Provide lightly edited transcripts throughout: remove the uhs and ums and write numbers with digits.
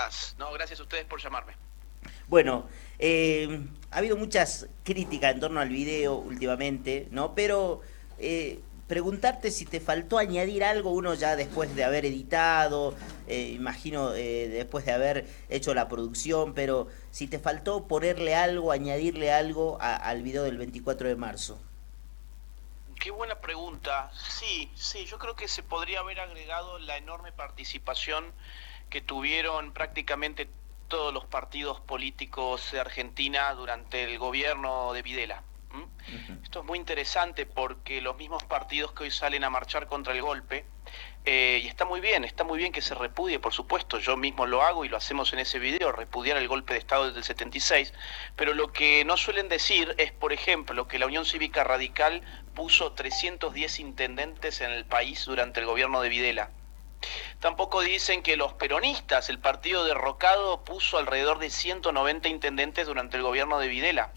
días. No, gracias a ustedes por llamarme. Bueno, ha habido muchas críticas en torno al video últimamente, ¿no? Pero preguntarte si te faltó añadir algo, uno ya después de haber editado, imagino después de haber hecho la producción, pero si te faltó ponerle algo, añadirle algo al video del 24 de marzo. Qué buena pregunta. Sí, sí, yo creo que se podría haber agregado la enorme participación que tuvieron prácticamente todos los partidos políticos de Argentina durante el gobierno de Videla. ¿M? Ujú. Esto es muy interesante porque los mismos partidos que hoy salen a marchar contra el golpe, y está muy bien que se repudie, por supuesto, yo mismo lo hago y lo hacemos en ese video, repudiar el golpe de Estado del 76, pero lo que no suelen decir es, por ejemplo, que la Unión Cívica Radical puso 310 intendentes en el país durante el gobierno de Videla. Tampoco dicen que los peronistas, el partido derrocado, puso alrededor de 190 intendentes durante el gobierno de Videla.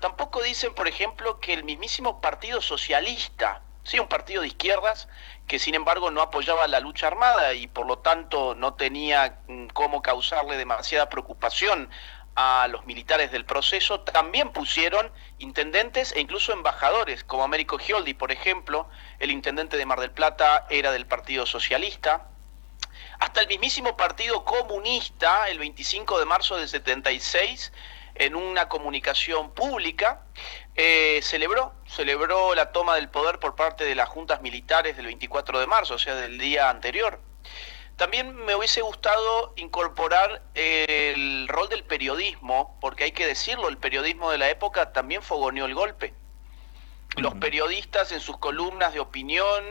Tampoco dicen, por ejemplo, que el mismísimo Partido Socialista, sí, un partido de izquierdas, que sin embargo no apoyaba la lucha armada y por lo tanto no tenía cómo causarle demasiada preocupación a los militares del proceso, también pusieron intendentes e incluso embajadores, como Américo Gioldi, por ejemplo, el intendente de Mar del Plata era del Partido Socialista. Hasta el mismísimo Partido Comunista, el 25 de marzo del 76, en una comunicación pública, celebró la toma del poder por parte de las juntas militares del 24 de marzo, o sea, del día anterior. También me hubiese gustado incorporar el rol del periodismo, porque hay que decirlo, el periodismo de la época también fogoneó el golpe. Los Ujú. periodistas en sus columnas de opinión,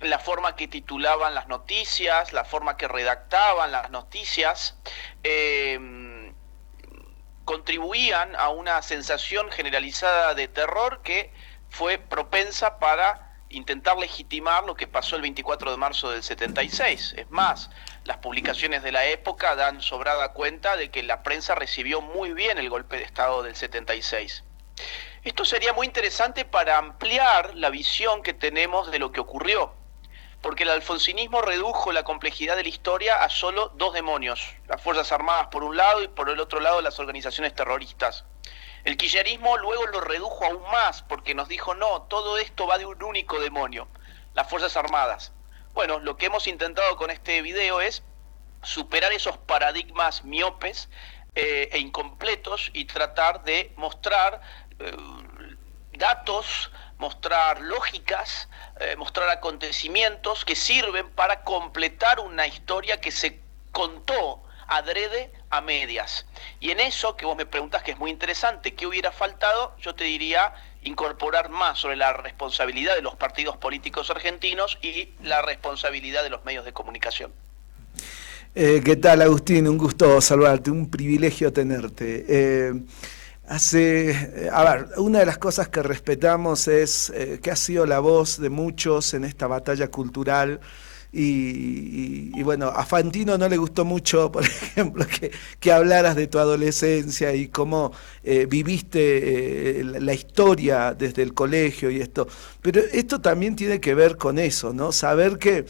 la forma que titulaban las noticias, la forma que redactaban las noticias, contribuían a una sensación generalizada de terror que fue propensa para intentar legitimar lo que pasó el 24 de marzo del 76. Es más, las publicaciones de la época dan sobrada cuenta de que la prensa recibió muy bien el golpe de Estado del 76. Esto sería muy interesante para ampliar la visión que tenemos de lo que ocurrió, porque el alfonsinismo redujo la complejidad de la historia a solo dos demonios, las Fuerzas Armadas por un lado y por el otro lado las organizaciones terroristas. El kirchnerismo luego lo redujo aún más porque nos dijo, no, todo esto va de un único demonio, las Fuerzas Armadas. Bueno, lo que hemos intentado con este video es superar esos paradigmas miopes e incompletos y tratar de mostrar eh, datos, mostrar lógicas, mostrar acontecimientos que sirven para completar una historia que se contó adrede a medias. Y en eso que vos me preguntás, que es muy interesante, ¿qué hubiera faltado? Yo te diría incorporar más sobre la responsabilidad de los partidos políticos argentinos y la responsabilidad de los medios de comunicación. ¿Qué tal, Agustín? Un gusto saludarte, un privilegio tenerte. A ver, una de las cosas que respetamos es que has sido la voz de muchos en esta batalla cultural y bueno, a Fantino no le gustó mucho, por ejemplo, que hablaras de tu adolescencia y cómo viviste la historia desde el colegio y esto. Pero esto también tiene que ver con eso, ¿no? Saber que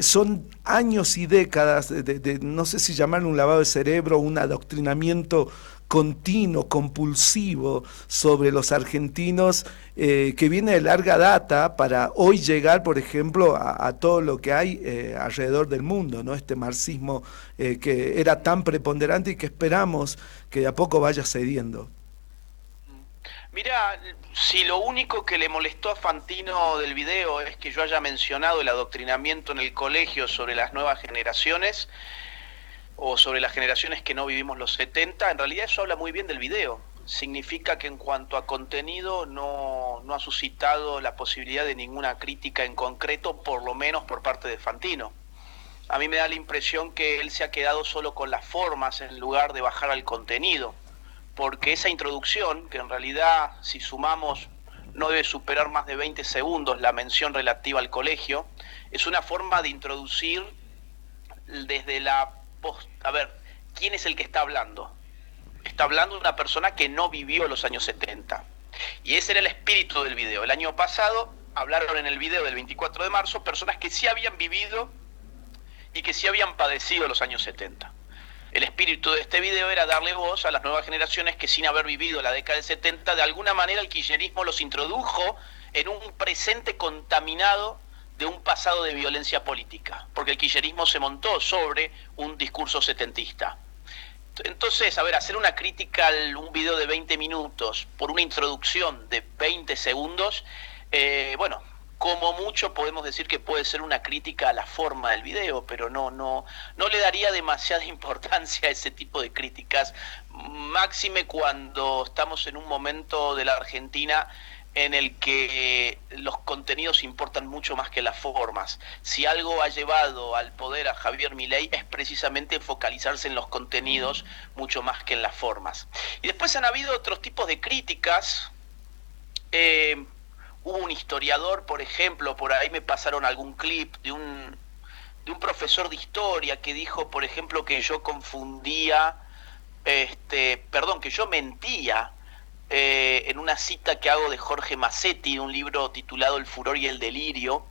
son años y décadas no sé si llamar un lavado de cerebro, un adoctrinamiento continuo, compulsivo sobre los argentinos que viene de larga data para hoy llegar, por ejemplo, a todo lo que hay alrededor del mundo, ¿no? Este marxismo que era tan preponderante y que esperamos que de a poco vaya cediendo. Mira, si lo único que le molestó a Fantino del video es que yo haya mencionado el adoctrinamiento en el colegio sobre las nuevas generaciones o sobre las generaciones que no vivimos los 70, en realidad eso habla muy bien del video. Significa que en cuanto a contenido no ha suscitado la posibilidad de ninguna crítica en concreto, por lo menos por parte de Fantino. A mí me da la impresión que él se ha quedado solo con las formas en lugar de bajar al contenido, porque esa introducción, que en realidad si sumamos no debe superar más de 20 segundos la mención relativa al colegio, es una forma de introducir desde la post... A ver, ¿quién es el que está hablando? Está hablando de una persona que no vivió los años 70. Y ese era el espíritu del video. El año pasado hablaron en el video del 24 de marzo personas que sí habían vivido y que sí habían padecido los años 70. El espíritu de este video era darle voz a las nuevas generaciones que, sin haber vivido la década del 70, de alguna manera el kirchnerismo los introdujo en un presente contaminado de un pasado de violencia política, porque el kirchnerismo se montó sobre un discurso setentista. Entonces, a ver, hacer una crítica a un video de 20 minutos por una introducción de 20 segundos, bueno, como mucho podemos decir que puede ser una crítica a la forma del video, pero no le daría demasiada importancia a ese tipo de críticas, máxime cuando estamos en un momento de la Argentina en el que los contenidos importan mucho más que las formas. Si algo ha llevado al poder a Javier Milei es precisamente focalizarse en los contenidos mucho más que en las formas. Y después han habido otros tipos de críticas. Hubo un historiador, por ejemplo, por ahí me pasaron algún clip de un profesor de historia que dijo, por ejemplo, que yo confundía, que yo mentía en una cita que hago de Jorge Massetti, un libro titulado El furor y el delirio,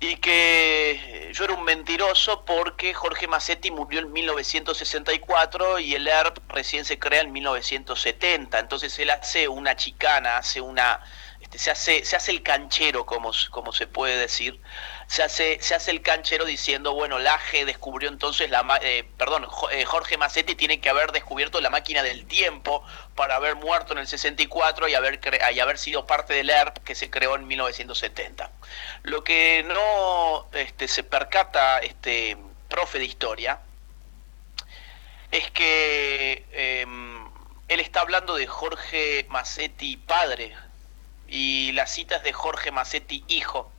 y que yo era un mentiroso porque Jorge Massetti murió en 1964 y el ERP recién se crea en 1970. Entonces él hace una chicana, se hace el canchero, como se puede decir. Se hace el canchero diciendo, bueno, Laje descubrió entonces Jorge Massetti tiene que haber descubierto la máquina del tiempo para haber muerto en el 64 y haber sido parte del ERP que se creó en 1970. Lo que no se percata este profe de historia es que él está hablando de Jorge Massetti padre y la cita es de Jorge Massetti hijo.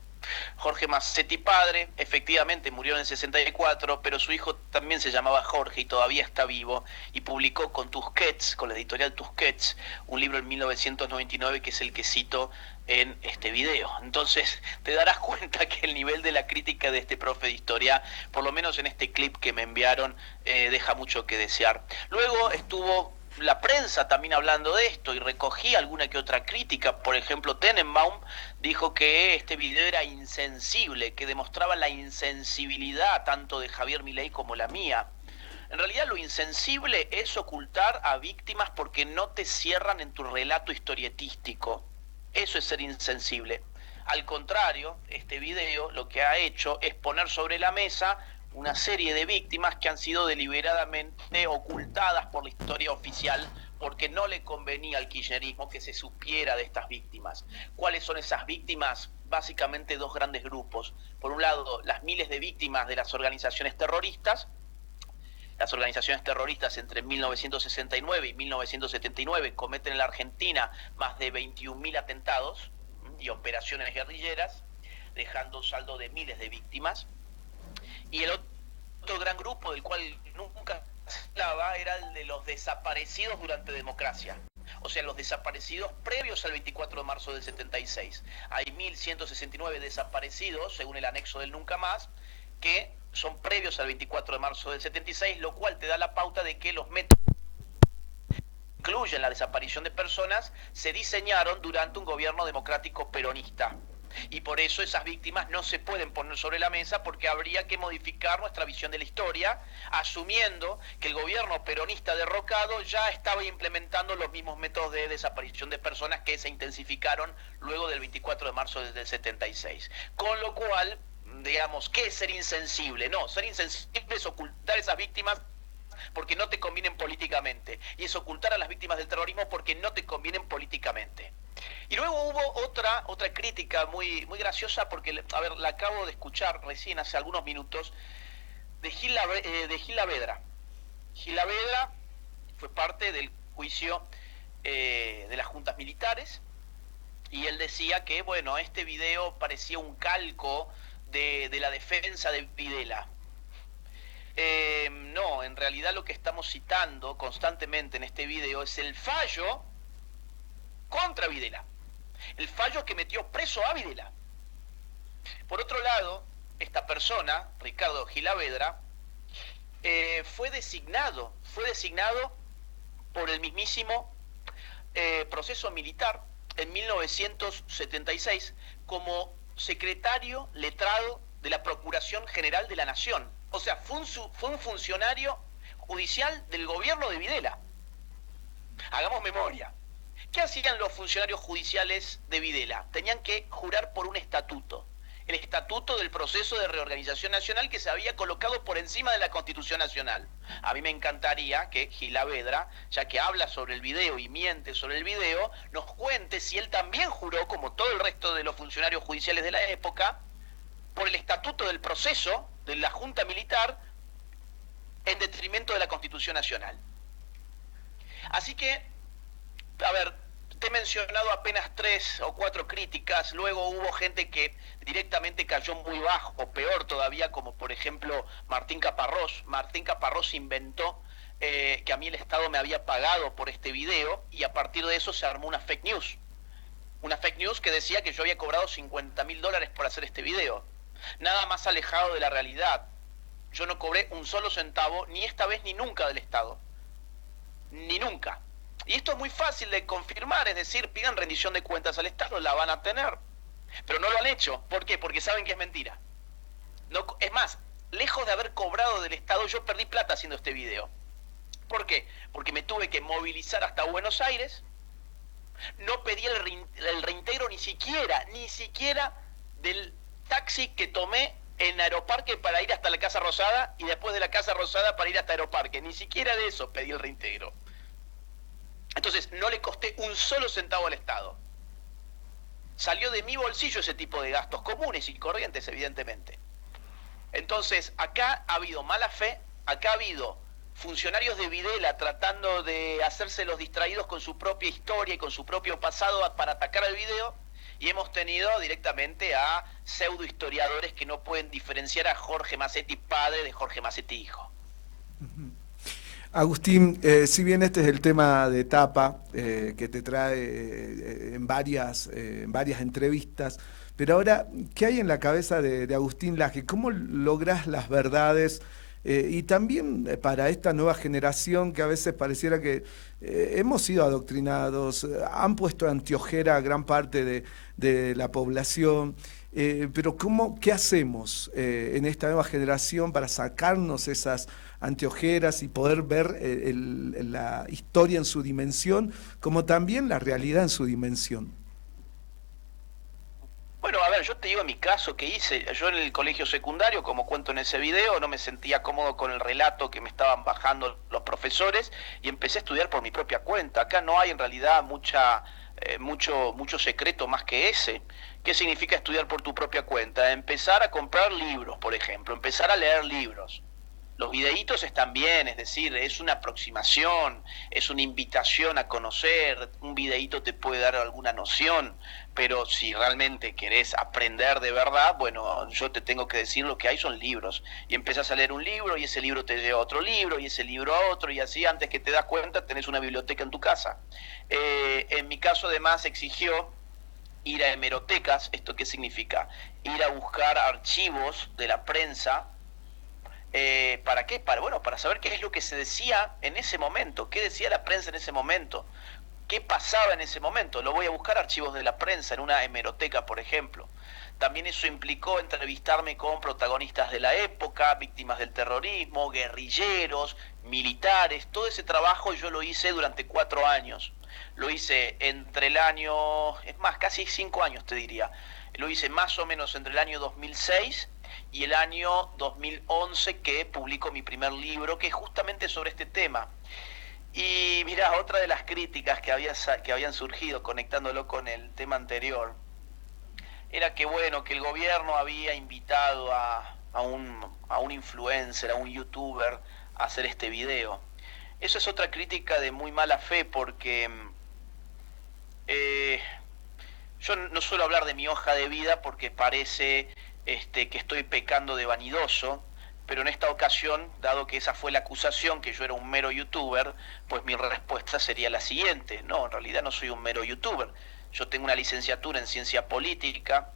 Jorge Massetti padre, efectivamente murió en el 64, pero su hijo también se llamaba Jorge y todavía está vivo y publicó con Tusquets, con la editorial Tusquets, un libro en 1999 que es el que cito en este video. Entonces te darás cuenta que el nivel de la crítica de este profe de historia, por lo menos en este clip que me enviaron, deja mucho que desear. Luego estuvo la prensa también hablando de esto y recogí alguna que otra crítica. Por ejemplo, Tenenbaum dijo que este video era insensible, que demostraba la insensibilidad tanto de Javier Milei como la mía. En realidad lo insensible es ocultar a víctimas porque no te cierran en tu relato historietístico. Eso es ser insensible. Al contrario, este video lo que ha hecho es poner sobre la mesa una serie de víctimas que han sido deliberadamente ocultadas por la historia oficial porque no le convenía al kirchnerismo que se supiera de estas víctimas. ¿Cuáles son esas víctimas? Básicamente dos grandes grupos. Por un lado, las miles de víctimas de las organizaciones terroristas. Las organizaciones terroristas entre 1969 y 1979 cometen en la Argentina más de 21.000 atentados y operaciones guerrilleras, dejando un saldo de miles de víctimas. Y el otro gran grupo del cual nunca se hablaba era el de los desaparecidos durante democracia. O sea, los desaparecidos previos al 24 de marzo del 76. Hay 1.169 desaparecidos, según el anexo del Nunca Más, que son previos al 24 de marzo del 76, lo cual te da la pauta de que los métodos que incluyen la desaparición de personas se diseñaron durante un gobierno democrático peronista. Y por eso esas víctimas no se pueden poner sobre la mesa porque habría que modificar nuestra visión de la historia, asumiendo que el gobierno peronista derrocado ya estaba implementando los mismos métodos de desaparición de personas que se intensificaron luego del 24 de marzo del 76. Con lo cual, digamos, ¿qué es ser insensible? No, ser insensible es ocultar esas víctimas porque no te convienen políticamente, y es ocultar a las víctimas del terrorismo porque no te convienen políticamente. Y luego hubo otra crítica muy graciosa porque, a ver, la acabo de escuchar recién hace algunos minutos, de Gil Lavedra. Gil Lavedra fue parte del juicio de las juntas militares y él decía que, bueno, este video parecía un calco de la defensa de Videla. No, en realidad lo que estamos citando constantemente en este video es el fallo contra Videla, el fallo que metió preso a Videla. Por otro lado, esta persona, Ricardo Gil Lavedra, fue designado por el mismísimo proceso militar en 1976 como secretario letrado de la Procuración General de la Nación. O sea, fue un funcionario judicial del gobierno de Videla. Hagamos memoria. ¿Qué hacían los funcionarios judiciales de Videla? Tenían que jurar por un estatuto. El estatuto del proceso de reorganización nacional que se había colocado por encima de la Constitución Nacional. A mí me encantaría que Gilavedra, ya que habla sobre el video y miente sobre el video, nos cuente si él también juró, como todo el resto de los funcionarios judiciales de la época, por el estatuto del proceso de la Junta Militar en detrimento de la Constitución Nacional. Así que, a ver, te he mencionado apenas 3 o 4 críticas, luego hubo gente que directamente cayó muy bajo, o peor todavía, como por ejemplo Martín Caparrós. Martín Caparrós inventó que a mí el Estado me había pagado por este video, y a partir de eso se armó una fake news. Una fake news que decía que yo había cobrado $50.000 por hacer este video. Nada más alejado de la realidad. Yo no cobré un solo centavo, ni esta vez ni nunca, del Estado. Ni nunca. Y esto es muy fácil de confirmar, es decir, pidan rendición de cuentas al Estado, la van a tener. Pero no lo han hecho. ¿Por qué? Porque saben que es mentira. No, es más, lejos de haber cobrado del Estado, yo perdí plata haciendo este video. ¿Por qué? Porque me tuve que movilizar hasta Buenos Aires, no pedí el reintegro ni siquiera del taxi que tomé en Aeroparque para ir hasta la Casa Rosada, y después de la Casa Rosada para ir hasta Aeroparque. Ni siquiera de eso pedí el reintegro. Entonces, no le costé un solo centavo al Estado. Salió de mi bolsillo ese tipo de gastos comunes y corrientes, evidentemente. Entonces, acá ha habido mala fe, acá ha habido funcionarios de Videla tratando de hacerse los distraídos con su propia historia y con su propio pasado para atacar al video, y hemos tenido directamente a pseudohistoriadores que no pueden diferenciar a Jorge Macetti padre de Jorge Macetti hijo. Agustín, si bien este es el tema de tapa que te trae en varias entrevistas, pero ahora, ¿qué hay en la cabeza de Agustín Laje? ¿Cómo lográs las verdades? Y también para esta nueva generación que a veces pareciera que hemos sido adoctrinados, han puesto anteojera a gran parte de la población, pero ¿qué hacemos en esta nueva generación para sacarnos esas anteojeras y poder ver la historia en su dimensión, como también la realidad en su dimensión? Bueno, a ver, yo te digo en mi caso que hice. Yo en el colegio secundario, como cuento en ese video, no me sentía cómodo con el relato que me estaban bajando los profesores y empecé a estudiar por mi propia cuenta. Acá no hay en realidad mucho secreto más que ese. ¿Qué significa estudiar por tu propia cuenta? Empezar a comprar libros, por ejemplo, empezar a leer libros. Los videitos están bien, es decir, es una aproximación, es una invitación a conocer, un videíto te puede dar alguna noción, pero si realmente querés aprender de verdad, bueno, yo te tengo que decir, lo que hay son libros, y empezás a leer un libro, y ese libro te lleva a otro libro, y ese libro a otro, y así antes que te das cuenta tenés una biblioteca en tu casa. En mi caso además exigió ir a hemerotecas. ¿Esto qué significa? Ir a buscar archivos de la prensa. ¿Para qué? Para saber qué es lo que se decía en ese momento, qué decía la prensa en ese momento, qué pasaba en ese momento. Lo voy a buscar archivos de la prensa en una hemeroteca, por ejemplo. También eso implicó entrevistarme con protagonistas de la época, víctimas del terrorismo, guerrilleros, militares. Todo ese trabajo yo lo hice durante 4 años. Lo hice entre el año, es más, casi 5 años te diría. Lo hice más o menos entre el año 2006 y el año 2011, que publico mi primer libro, que es justamente sobre este tema. Y mira, otra de las críticas que habían surgido, conectándolo con el tema anterior, era que bueno, que el gobierno había invitado a un influencer, a un youtuber, a hacer este video. Eso es otra crítica de muy mala fe, porque yo no suelo hablar de mi hoja de vida porque parece que estoy pecando de vanidoso, pero en esta ocasión, dado que esa fue la acusación, que yo era un mero youtuber, pues mi respuesta sería la siguiente: no, en realidad no soy un mero youtuber. Yo tengo una licenciatura en ciencia política,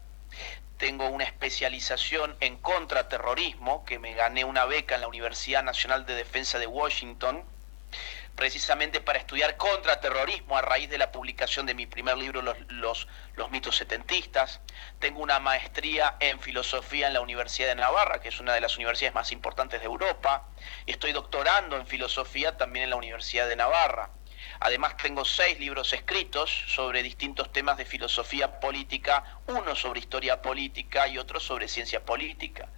tengo una especialización en contraterrorismo, que me gané una beca en la Universidad Nacional de Defensa de Washington, precisamente para estudiar contraterrorismo a raíz de la publicación de mi primer libro, Los mitos setentistas. Tengo una maestría en filosofía en la Universidad de Navarra, que es una de las universidades más importantes de Europa. Estoy doctorando en filosofía también en la Universidad de Navarra. Además tengo 6 libros escritos sobre distintos temas de filosofía política, uno sobre historia política y otro sobre ciencia política.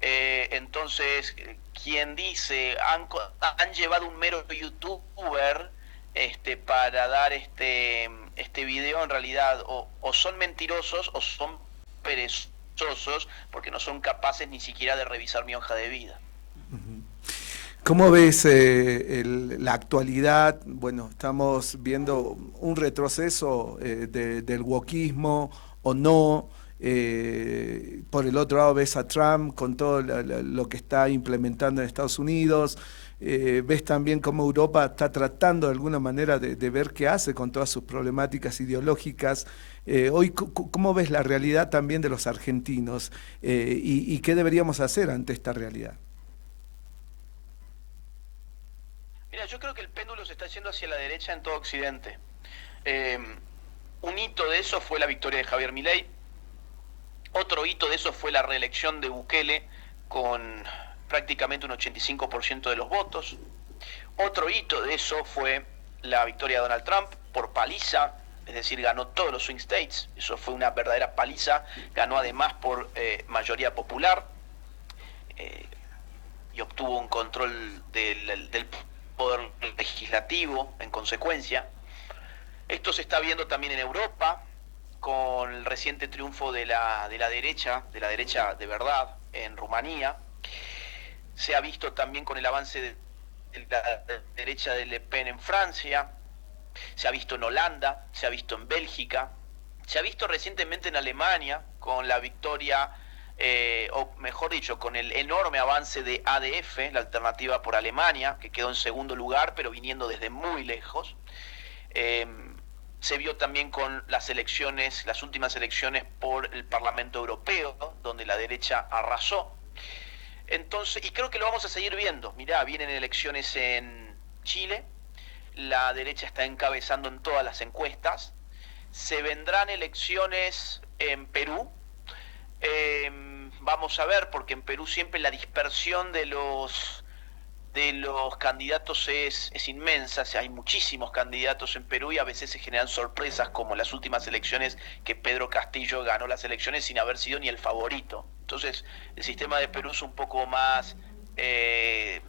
Entonces, quien dice, han llevado un mero youtuber para dar este video, en realidad o son mentirosos o son perezosos, porque no son capaces ni siquiera de revisar mi hoja de vida. ¿Cómo ves la actualidad? Bueno, estamos viendo un retroceso del wokismo o no. Por el otro lado ves a Trump con todo lo que está implementando en Estados Unidos. Ves también cómo Europa está tratando de alguna manera de ver qué hace con todas sus problemáticas ideológicas. Hoy, ¿cómo ves la realidad también de los argentinos? Y qué deberíamos hacer ante esta realidad? Mira, yo creo que el péndulo se está yendo hacia la derecha en todo Occidente. Un hito de eso fue la victoria de Javier Milei. Otro hito de eso fue la reelección de Bukele con prácticamente un 85% de los votos. Otro hito de eso fue la victoria de Donald Trump por paliza, es decir, ganó todos los swing states. Eso fue una verdadera paliza. Ganó además por mayoría popular y obtuvo un control del poder legislativo en consecuencia. Esto se está viendo también en Europa con el reciente triunfo de la derecha de verdad en Rumanía. Se ha visto también con el avance de la derecha de Le Pen en Francia, se ha visto en Holanda, se ha visto en Bélgica, se ha visto recientemente en Alemania con la victoria, o mejor dicho, con el enorme avance de ADF, la Alternativa por Alemania, que quedó en segundo lugar, pero viniendo desde muy lejos. Se vio también con las elecciones, las últimas elecciones por el Parlamento Europeo, donde la derecha arrasó. Entonces, y creo que lo vamos a seguir viendo. Mirá, vienen elecciones en Chile, la derecha está encabezando en todas las encuestas. Se vendrán elecciones en Perú. Vamos a ver, porque en Perú siempre la dispersión de los candidatos es inmensa. O sea, hay muchísimos candidatos en Perú y a veces se generan sorpresas, como las últimas elecciones que Pedro Castillo ganó las elecciones sin haber sido ni el favorito. Entonces, el sistema de Perú es un poco más,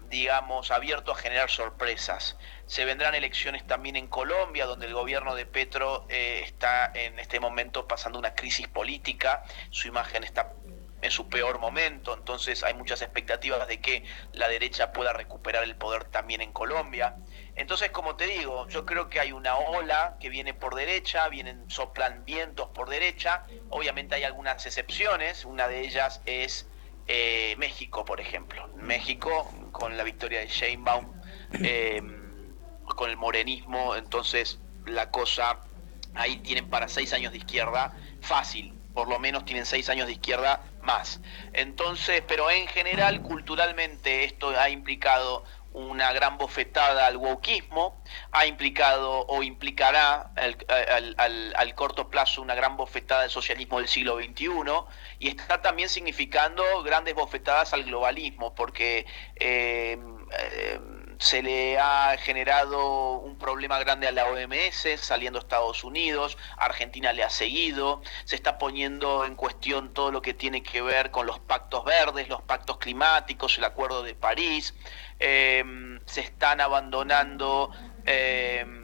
digamos, abierto a generar sorpresas. Se vendrán elecciones también en Colombia, donde el gobierno de Petro está en este momento pasando una crisis política, su imagen está en su peor momento, entonces hay muchas expectativas de que la derecha pueda recuperar el poder también en Colombia. Entonces, como te digo, yo creo que hay una ola que viene por derecha, soplan vientos por derecha. Obviamente hay algunas excepciones, una de ellas es México, por ejemplo. México, con la victoria de Sheinbaum, con el morenismo, entonces la cosa, ahí tienen para 6 años de izquierda fácil, por lo menos tienen 6 años de izquierda más. Entonces, pero en general, culturalmente, esto ha implicado una gran bofetada al wokismo, ha implicado o implicará al corto plazo una gran bofetada al socialismo del siglo XXI, y está también significando grandes bofetadas al globalismo, porque se le ha generado un problema grande a la OMS, saliendo Estados Unidos, Argentina le ha seguido, se está poniendo en cuestión todo lo que tiene que ver con los pactos verdes, los pactos climáticos, el Acuerdo de París, se están abandonando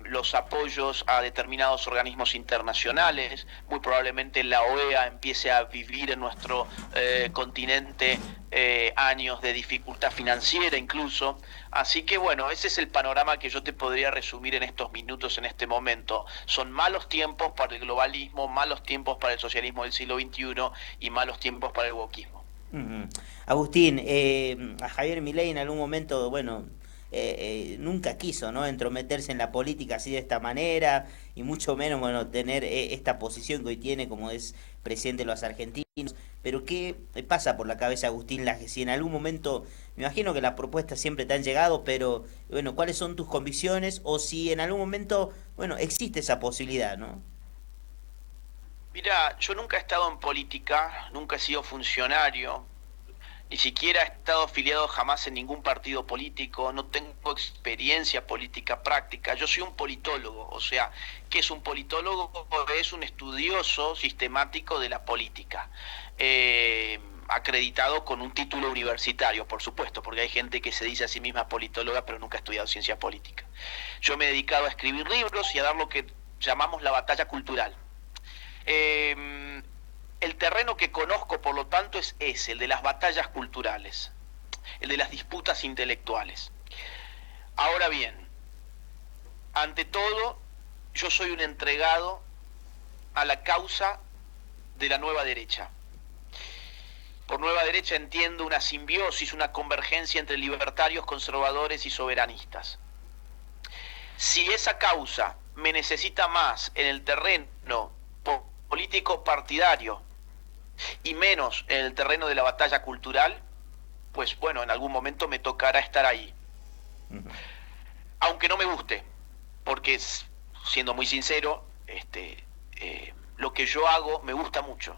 los apoyos a determinados organismos internacionales. Muy probablemente la OEA empiece a vivir en nuestro continente años de dificultad financiera incluso. Así que bueno, ese es el panorama que yo te podría resumir en estos minutos, en este momento. Son malos tiempos para el globalismo, malos tiempos para el socialismo del siglo XXI y malos tiempos para el wokismo. Agustín, a Javier Milei en algún momento, bueno, nunca quiso, ¿no?, entrometerse en la política así de esta manera, y mucho menos, bueno, tener esta posición que hoy tiene como es presidente de los argentinos. Pero ¿qué pasa por la cabeza de Agustín Laje? Si en algún momento Me imagino que las propuestas siempre te han llegado, pero bueno, ¿cuáles son tus convicciones? O si en algún momento, bueno, existe esa posibilidad, ¿no? Mira, yo nunca he estado en política, nunca he sido funcionario, ni siquiera he estado afiliado jamás en ningún partido político, no tengo experiencia política práctica. Yo soy un politólogo, o sea, ¿qué es un politólogo? Es un estudioso sistemático de la política. Acreditado con un título universitario, por supuesto, porque hay gente que se dice a sí misma politóloga, pero nunca ha estudiado ciencia política. Yo me he dedicado a escribir libros y a dar lo que llamamos la batalla cultural. El terreno que conozco, por lo tanto, es ese, el de las batallas culturales, el de las disputas intelectuales. Ahora bien, ante todo, yo soy un entregado a la causa de la nueva derecha. Por nueva derecha entiendo una simbiosis, una convergencia entre libertarios, conservadores y soberanistas. Si esa causa me necesita más en el terreno político partidario y menos en el terreno de la batalla cultural, pues bueno, en algún momento me tocará estar ahí. Aunque no me guste, porque siendo muy sincero, lo que yo hago me gusta mucho.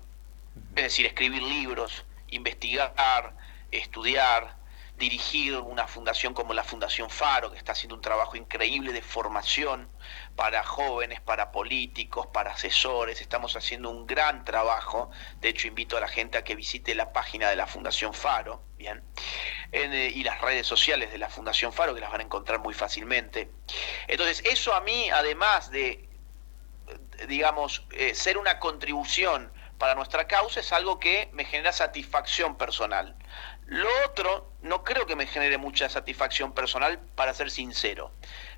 Es decir, escribir libros, investigar, estudiar, dirigir una fundación como la Fundación Faro, que está haciendo un trabajo increíble de formación para jóvenes, para políticos, para asesores. Estamos haciendo un gran trabajo. De hecho, invito a la gente a que visite la página de la Fundación Faro, bien, y las redes sociales de la Fundación Faro, que las van a encontrar muy fácilmente. Entonces, eso a mí, además de, digamos, ser una contribución para nuestra causa, es algo que me genera satisfacción personal. Lo otro no creo que me genere mucha satisfacción personal, para ser sincero.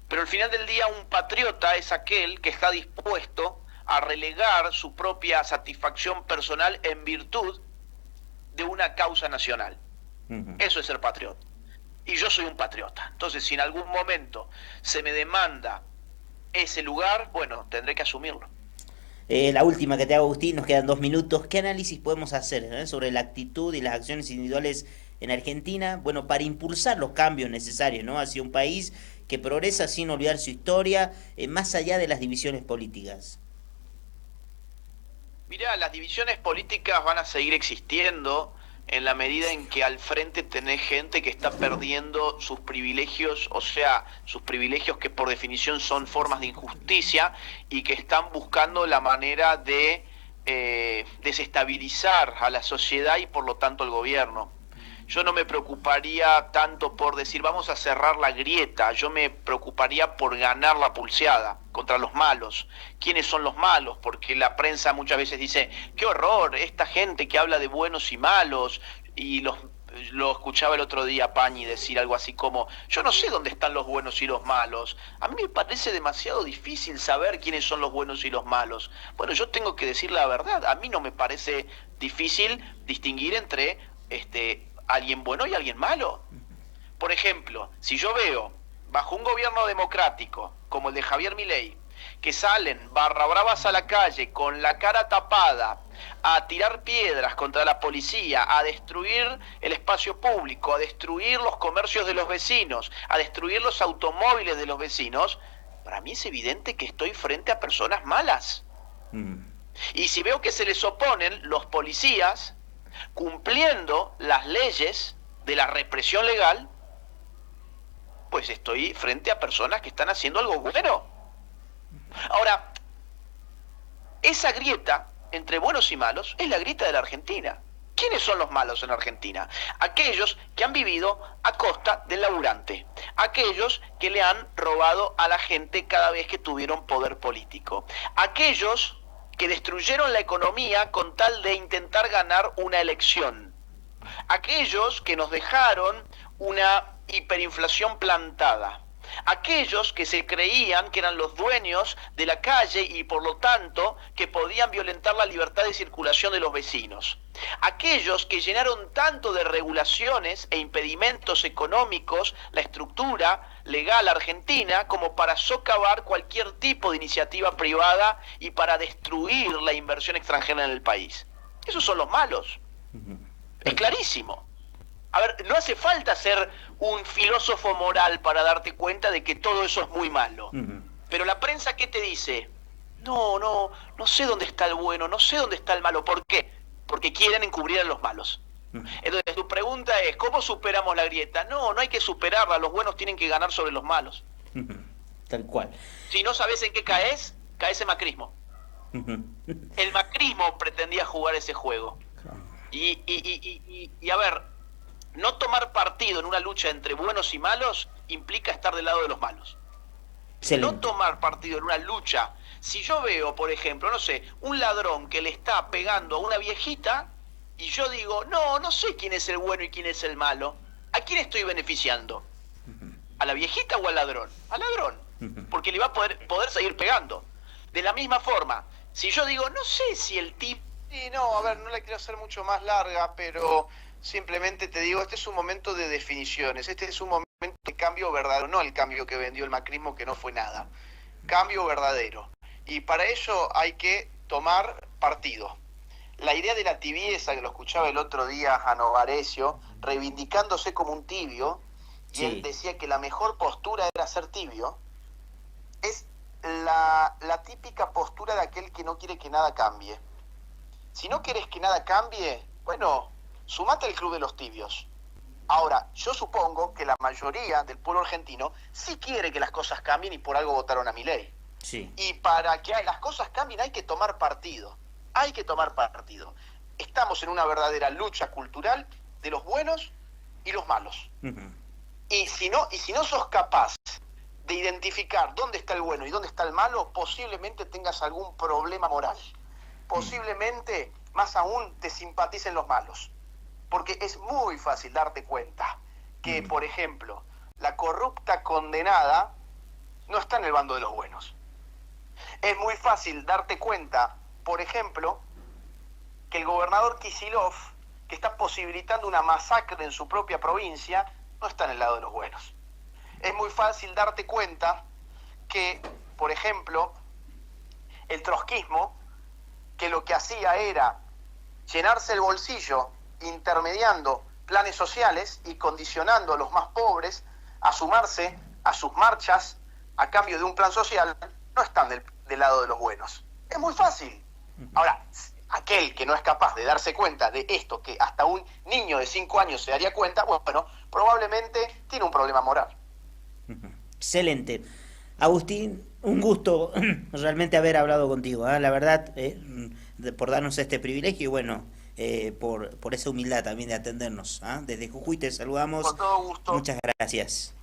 Pero al final del día, un patriota es aquel que está dispuesto a relegar su propia satisfacción personal en virtud de una causa nacional. Eso es ser patriota. Y yo soy un patriota. Entonces, si en algún momento se me demanda ese lugar, bueno, tendré que asumirlo. La última que te hago, Agustín, nos quedan 2 minutos. ¿Qué análisis podemos hacer sobre la actitud y las acciones individuales en Argentina, bueno, para impulsar los cambios necesarios, ¿no?, hacia un país que progresa sin olvidar su historia, más allá de las divisiones políticas? Mirá, las divisiones políticas van a seguir existiendo en la medida en que al frente tenés gente que está perdiendo sus privilegios, o sea, sus privilegios que por definición son formas de injusticia, y que están buscando la manera de desestabilizar a la sociedad y por lo tanto al gobierno. Yo no me preocuparía tanto por decir vamos a cerrar la grieta, yo me preocuparía por ganar la pulseada contra los malos. ¿Quiénes son los malos? Porque la prensa muchas veces dice, qué horror, esta gente que habla de buenos y malos, y lo escuchaba el otro día a Pañi decir algo así como, yo no sé dónde están los buenos y los malos. A mí me parece demasiado difícil saber quiénes son los buenos y los malos. Bueno, yo tengo que decir la verdad, a mí no me parece difícil distinguir entre alguien bueno y alguien malo. Por ejemplo, si yo veo bajo un gobierno democrático como el de Javier Milei, que salen barra bravas a la calle con la cara tapada a tirar piedras contra la policía, a destruir el espacio público, a destruir los comercios de los vecinos, a destruir los automóviles de los vecinos, para mí es evidente que estoy frente a personas malas. Y si veo que se les oponen los policías cumpliendo las leyes de la represión legal, pues estoy frente a personas que están haciendo algo bueno. Ahora, esa grieta entre buenos y malos es la grieta de la Argentina. ¿Quiénes son los malos en Argentina? Aquellos que han vivido a costa del laburante, aquellos que le han robado a la gente cada vez que tuvieron poder político, aquellos que destruyeron la economía con tal de intentar ganar una elección, aquellos que nos dejaron una hiperinflación plantada, aquellos que se creían que eran los dueños de la calle y por lo tanto que podían violentar la libertad de circulación de los vecinos, aquellos que llenaron tanto de regulaciones e impedimentos económicos la estructura legal argentina como para socavar cualquier tipo de iniciativa privada y para destruir la inversión extranjera en el país. Esos son los malos. Es clarísimo. A ver, no hace falta ser un filósofo moral para darte cuenta de que todo eso es muy malo. Pero la prensa, ¿qué te dice? No sé dónde está el bueno, no sé dónde está el malo. ¿Por qué? Porque quieren encubrir a los malos. Entonces tu pregunta es, ¿cómo superamos la grieta? No hay que superarla, los buenos tienen que ganar sobre los malos. Tal cual. Si no sabes en qué caes en macrismo. El macrismo pretendía jugar ese juego. Y a ver, no tomar partido en una lucha entre buenos y malos implica estar del lado de los malos. Excelente. No tomar partido en una lucha. Si yo veo, por ejemplo, no sé, un ladrón que le está pegando a una viejita y yo digo, no sé quién es el bueno y quién es el malo, ¿a quién estoy beneficiando? ¿A la viejita o al ladrón? Al ladrón, porque le va a poder seguir pegando. De la misma forma, si yo digo, no sé si el tipo... Y no, a ver, no la quiero hacer mucho más larga, pero simplemente te digo, este es un momento de definiciones, este es un momento de cambio verdadero, no el cambio que vendió el macrismo, que no fue nada, cambio verdadero. Y para ello hay que tomar partido. La idea de la tibieza, que lo escuchaba el otro día a Novarecio, reivindicándose como un tibio, y él decía que la mejor postura era ser tibio, es la típica postura de aquel que no quiere que nada cambie. Si no querés que nada cambie, bueno, sumate al club de los tibios. Ahora, yo supongo que la mayoría del pueblo argentino sí quiere que las cosas cambien y por algo votaron a Milei. Sí. Y para que las cosas cambien hay que tomar partido. Hay que tomar partido. Estamos en una verdadera lucha cultural de los buenos y los malos. Y si no sos capaz de identificar dónde está el bueno y dónde está el malo, posiblemente tengas algún problema moral. Posiblemente, más aún, te simpaticen los malos. Porque es muy fácil darte cuenta que, por ejemplo, la corrupta condenada no está en el bando de los buenos. Es muy fácil darte cuenta, por ejemplo, que el gobernador Kicillof, que está posibilitando una masacre en su propia provincia, no está en el lado de los buenos. Es muy fácil darte cuenta que, por ejemplo, el trotskismo, que lo que hacía era llenarse el bolsillo intermediando planes sociales y condicionando a los más pobres a sumarse a sus marchas a cambio de un plan social, no están del lado de los buenos. Es muy fácil. Ahora, aquel que no es capaz de darse cuenta de esto, que hasta un niño de 5 años se daría cuenta, bueno, probablemente tiene un problema moral. Excelente. Agustín, un gusto realmente haber hablado contigo, ¿eh? La verdad, por darnos este privilegio y bueno, por esa humildad también de atendernos. Desde Jujuy te saludamos. Con todo gusto. Muchas gracias.